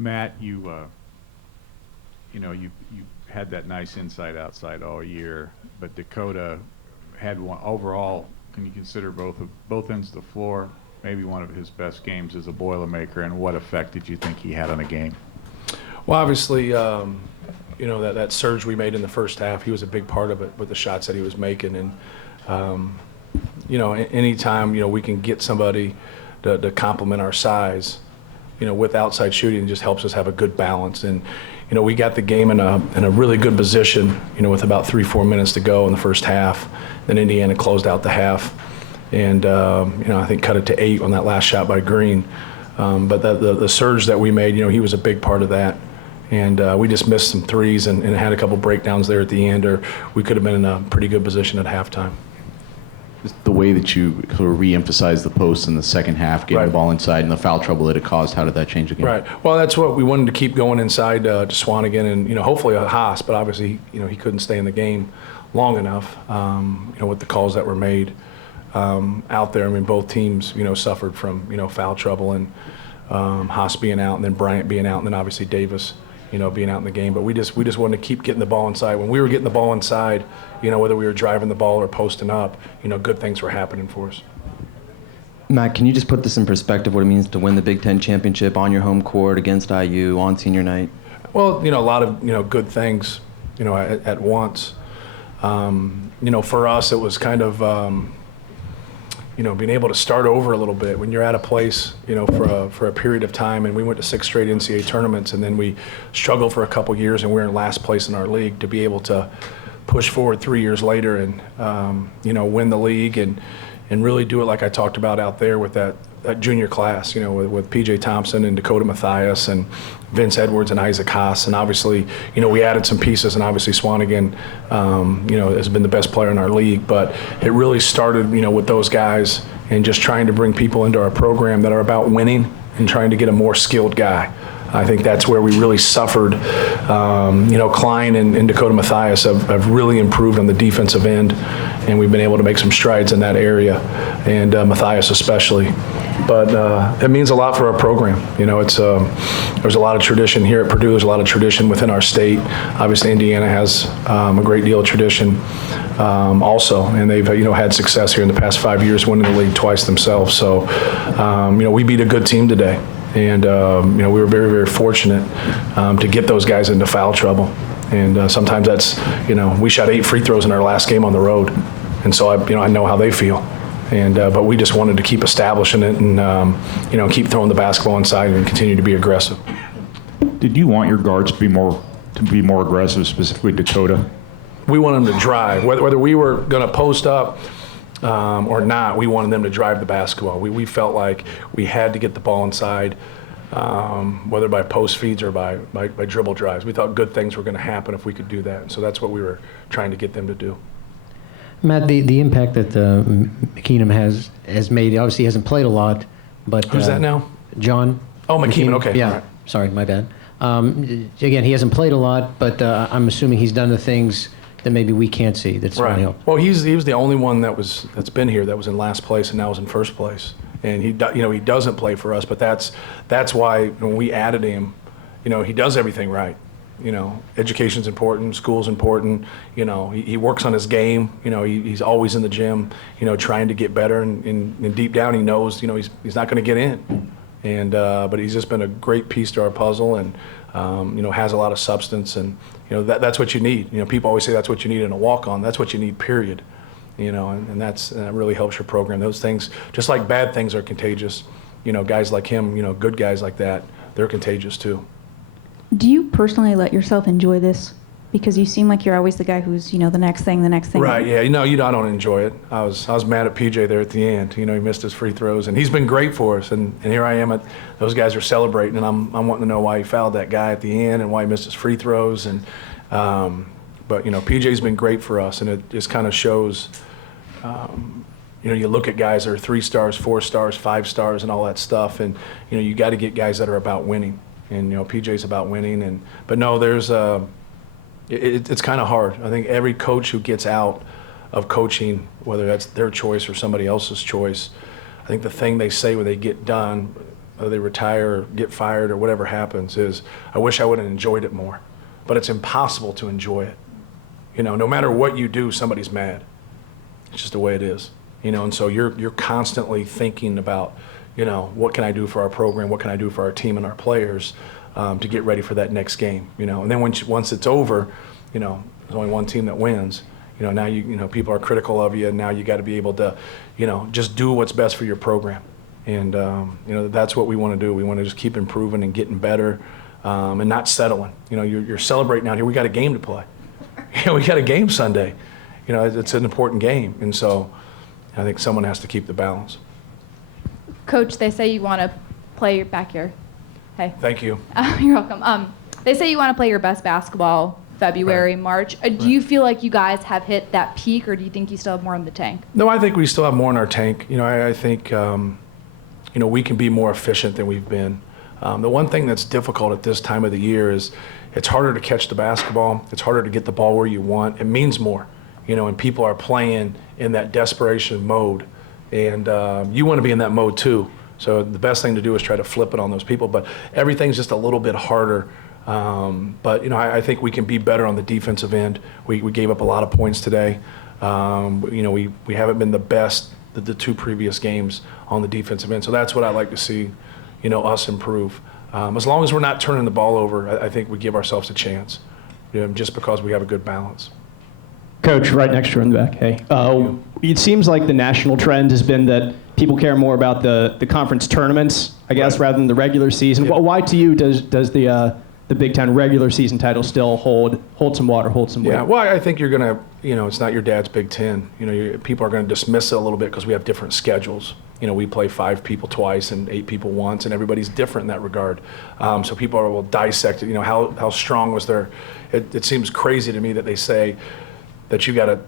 Matt, you had that nice inside outside all year, but Dakota had one overall. Can you consider both ends of the floor maybe one of his best games as a Boilermaker, and what effect did you think he had on the game? Well, obviously, that surge we made in the first half, he was a big part of it with the shots that he was making. And, anytime, we can get somebody to complement our size, with outside shooting, it just helps us have a good balance. And, we got the game in a really good position, with about 3-4 minutes to go in the first half. Then Indiana closed out the half. And, I think cut it to 8 on that last shot by Green. But the surge that we made, he was a big part of that. And we just missed some threes and had a couple breakdowns there at the end, or we could have been in a pretty good position at halftime. Just the way that you sort of re-emphasized the post in the second half, getting the ball inside and the foul trouble that it caused, how did that change again? Right. Well, that's what we wanted to keep going inside to Swanigan and, hopefully Haas, but obviously, he couldn't stay in the game long enough, with the calls that were made out there. I mean, both teams, suffered from, foul trouble and Haas being out and then Bryant being out and then obviously Davis, being out in the game. But we just wanted to keep getting the ball inside. When we were getting the ball inside, whether we were driving the ball or posting up, good things were happening for us. Matt, can you just put this in perspective, what it means to win the Big Ten championship on your home court against IU on senior night? Well, a lot of, good things, at once. For us, it was kind of, being able to start over a little bit when you're at a place, for a period of time. And we went to 6 straight NCAA tournaments, and then we struggled for a couple years, and we're in last place in our league. To be able to push forward 3 years later and, win the league and really do it like I talked about out there with that junior class, with P.J. Thompson and Dakota Mathias and Vince Edwards and Isaac Haas. And obviously, we added some pieces, and obviously Swanigan, has been the best player in our league. But it really started, with those guys and just trying to bring people into our program that are about winning and trying to get a more skilled guy. I think that's where we really suffered. Klein and Dakota Mathias have really improved on the defensive end, and we've been able to make some strides in that area, and Mathias especially. But it means a lot for our program. There's a lot of tradition here at Purdue. There's a lot of tradition within our state. Obviously, Indiana has a great deal of tradition also, and they've had success here in the past 5 years, winning the league twice themselves. So, we beat a good team today. And, we were very, very fortunate to get those guys into foul trouble. And sometimes that's, we shot 8 free throws in our last game on the road. And so, I know how they feel. And but we just wanted to keep establishing it and, keep throwing the basketball inside and continue to be aggressive. Did you want your guards to be more aggressive, specifically Dakota? We wanted them to drive. Whether we were going to post up or not, we wanted them to drive the basketball. We felt like we had to get the ball inside, whether by post feeds or by dribble drives. We thought good things were going to happen if we could do that. So that's what we were trying to get them to do. Matt, the impact that McKeenum has made, obviously he hasn't played a lot, but who's that now? John. Oh, McKeenum. Okay. Yeah. Right. Sorry, my bad. Again, he hasn't played a lot, but I'm assuming he's done the things that maybe we can't see. That's right. Really helped. Well, he was the only one that's been here that was in last place and now is in first place. And he doesn't play for us, but that's why when we added him, he does everything right. Education's important, school's important. He works on his game. He's always in the gym. Trying to get better, and deep down he knows, he's not going to get in. And but he's just been a great piece to our puzzle, and has a lot of substance, and that's what you need. People always say that's what you need in a walk-on. That's what you need, period. And that really helps your program. Those things, just like bad things are contagious, guys like him, good guys like that, they're contagious too. Do you personally let yourself enjoy this? Because you seem like you're always the guy who's, the next thing. Right, yeah. I don't enjoy it. I was mad at PJ there at the end. He missed his free throws, and he's been great for us. And here I am, those guys are celebrating, and I'm wanting to know why he fouled that guy at the end and why he missed his free throws. And but PJ's been great for us, and it just kind of shows. You look at guys that are 3 stars, 4 stars, 5 stars, and all that stuff, and you got to get guys that are about winning. And PJ's about winning, but no, there's it's kind of hard. I think every coach who gets out of coaching, whether that's their choice or somebody else's choice, I think the thing they say when they get done, whether they retire or get fired or whatever happens, is I wish I would have enjoyed it more. But it's impossible to enjoy it. You know, no matter what you do, somebody's mad. It's just the way it is. You know, and so you're constantly thinking about, you know, what can I do for our program? What can I do for our team and our players to get ready for that next game? You know, and then once it's over, you know, there's only one team that wins. You know, now you know people are critical of you, and now you got to be able to, you know, just do what's best for your program. And you know, that's what we want to do. We want to just keep improving and getting better, and not settling. You know, you're celebrating out here. We got a game to play. You know, we got a game Sunday. You know, it's an important game, and so I think someone has to keep the balance. Coach, they say you want to play back here. Hey. Thank you. You're welcome. They say you want to play your best basketball February, Right. March. Do you feel like you guys have hit that peak, or do you think you still have more in the tank? No, I think we still have more in our tank. You know, I think, you know, we can be more efficient than we've been. The one thing that's difficult at this time of the year is it's harder to catch the basketball. It's harder to get the ball where you want. It means more, you know, and people are playing in that desperation mode. And you want to be in that mode too. So the best thing to do is try to flip it on those people. But everything's just a little bit harder. But, you know, I think we can be better on the defensive end. We gave up a lot of points today. You know, we haven't been the best the two previous games on the defensive end. So that's what I'd like to see, you know, us improve. As long as we're not turning the ball over, I think we give ourselves a chance, you know, just because we have a good balance. Coach, right next to you in the back. Hey. It seems like the national trend has been that people care more about the conference tournaments, I guess, Right. rather than the regular season. Yeah. Why to you does the Big Ten regular season title still hold some water, hold some weight? Yeah, well, I think you're going to, you know, it's not your dad's Big Ten. You know, people are going to dismiss it a little bit because we have different schedules. You know, we play 5 people twice and 8 people once, and everybody's different in that regard. So people will dissect it. You know, how strong was their? It seems crazy to me that they say that you got to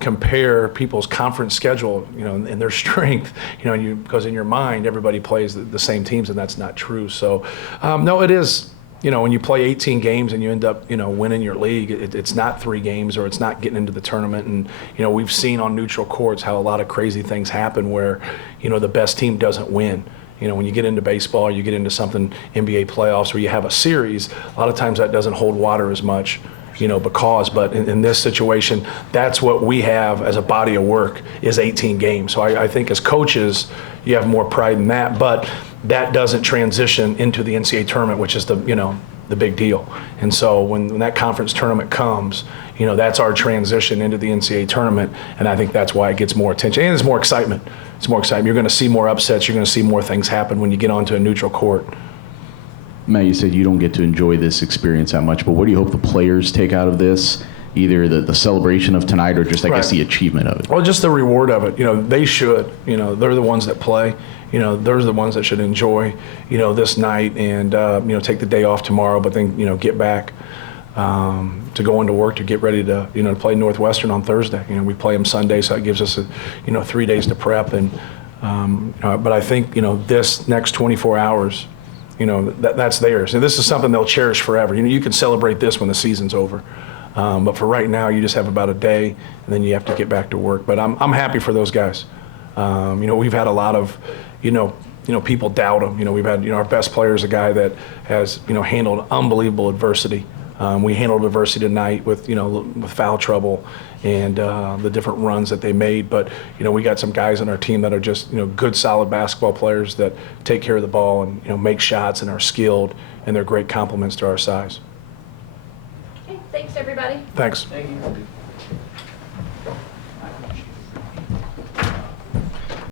compare people's conference schedule, you know, and their strength, you know, because in your mind everybody plays the same teams, and that's not true. So, no, it is. You know, when you play 18 games and you end up, you know, winning your league, it's not 3 games, or it's not getting into the tournament. And, you know, we've seen on neutral courts how a lot of crazy things happen where, you know, the best team doesn't win. You know, when you get into baseball, you get into something, NBA playoffs, where you have a series, a lot of times that doesn't hold water as much, you know, but in this situation, that's what we have as a body of work is 18 games. So I think as coaches, you have more pride in that, but that doesn't transition into the NCAA tournament, which is the big deal. And so when that conference tournament comes, you know, that's our transition into the NCAA tournament, and I think that's why it gets more attention, and it's more excitement. It's more excitement. You're going to see more upsets. You're going to see more things happen when you get onto a neutral court. Matt, you said you don't get to enjoy this experience that much, but what do you hope the players take out of this? Either the celebration of tonight or just, I guess, Right. the achievement of it? Well, just the reward of it. You know, they should. You know, they're the ones that play. You know, they're the ones that should enjoy, you know, this night and, you know, take the day off tomorrow, but then, you know, get back to go into work to get ready to, you know, to play Northwestern on Thursday. You know, we play them Sunday, so that gives us, you know, 3 days to prep. And, but I think, you know, this next 24 hours, you know, that's theirs. And this is something they'll cherish forever. You know, you can celebrate this when the season's over. But for right now, you just have about a day, and then you have to get back to work. But I'm happy for those guys. You know, we've had a lot of, you know, people doubt them. You know, we've had, you know, our best player is a guy that has, you know, handled unbelievable adversity. We handled adversity tonight with, you know, with foul trouble and the different runs that they made. But, you know, we got some guys on our team that are just, you know, good, solid basketball players that take care of the ball and, you know, make shots and are skilled, and they're great compliments to our size. Okay, thanks, everybody. Thanks. Thank you.